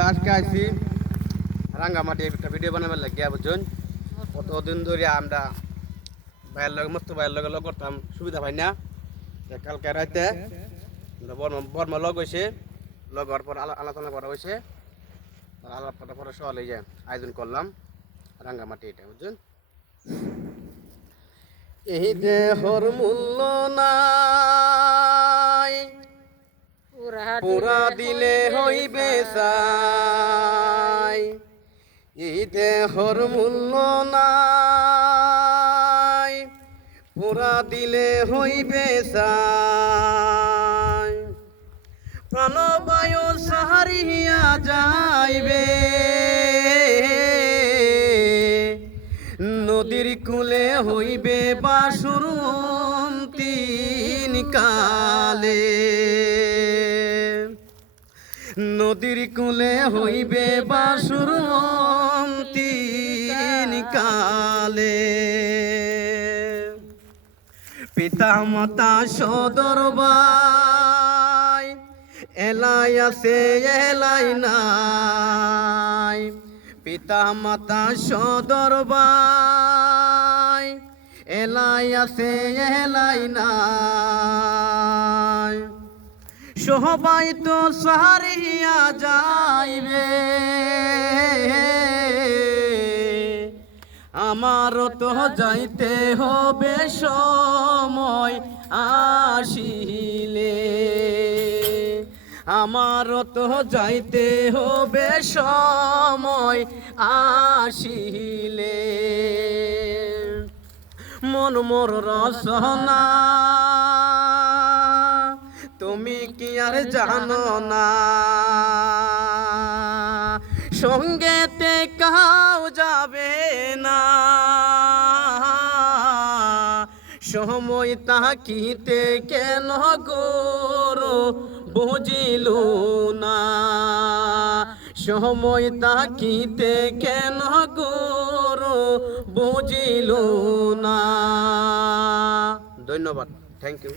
আমরা আজকে আইছি রাঙ্গামাটি একটা ভিডিও বানাবার লাগিয়া বুঝছেন। কতদিন ধরে আমরা ভাইয়ের লগে মস্ত ভাইয়ের লগে লগ করতাম, সুবিধা পাই না। কালকে রাইতে বর্মা লগ হয়েছে, লগ হওয়ার পর আলোচনা করা হয়েছে, আলাপ করার পরে সকালে যে আয়োজন করলাম রাঙ্গামাটি এটা বুঝছেন। এই দেহর মূল্য নাই, পুরা দিলে হইবে চাই। এই দেহর মূল্য নাই, পুরা দিলে হইবে চাই। প্রাণবায়ু সাহারিয়া যাইবে, নদীর কূলে হইবে বাসুর তিন কালে। নদীর কূলে হইবে বাসুর তিন কালে। পিতা মাতা সদর ভাই এলাই আছে এলাই নাই। পিতা মাতা সদর ভাই এলাই আছে এলাই নাই। সবাই তো সারিয়া যাইবে, আমারও তো যাইতে হবে সময় আসিলে। আমারও তো যাইতে হবে সময় আসিলে। মন মোর রসনা তুমি কি আর জানো না, সঙ্গেতে কাউ যাবে না। সময় তাকিতে কেন গোরো বুঝিল না, সময় তাকিতে কেন গোরো বুঝিল না। ধন্যবাদ, থ্যাংক ইউ।